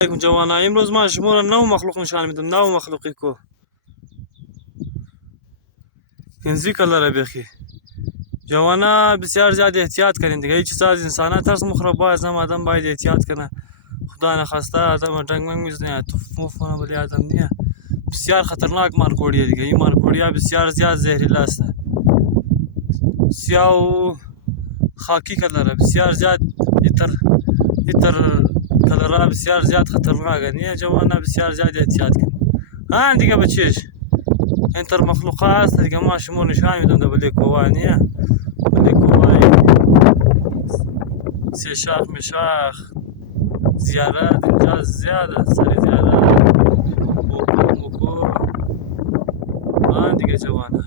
جوانا امروز ما شما را نو مخلوق نشان میدم، نو مخلوقی کو کنزی کلر بخی جوانا بسیار زیاد احتیاط کنید دیگه. هیچ چیز از انسان ترس مخرب باید آدم باید احتیاط کنه. خدا نخواسته آدم ڈنگ منگ میزنه توفونه ولی آدم نیه. بسیار خطرناک مارکوڑیه دیگه. این مارکوڑیا بسیار زیاد زهریلا است. سیاه و خاکی کلره بسیار زیاد ایتر کلرها بسیار زیاد خطرناکه. نیه جوانا بسیار زیاد احتیاط کنید. ها دیگه بچیش انتر مخلوقات دیگه ما شما نشان میدم. بلی کوانیه بلی کوای سه شاخ مشاخ زیارت اینجا زیاده سری زیاده بوکو مکو. ها دیگه جوانا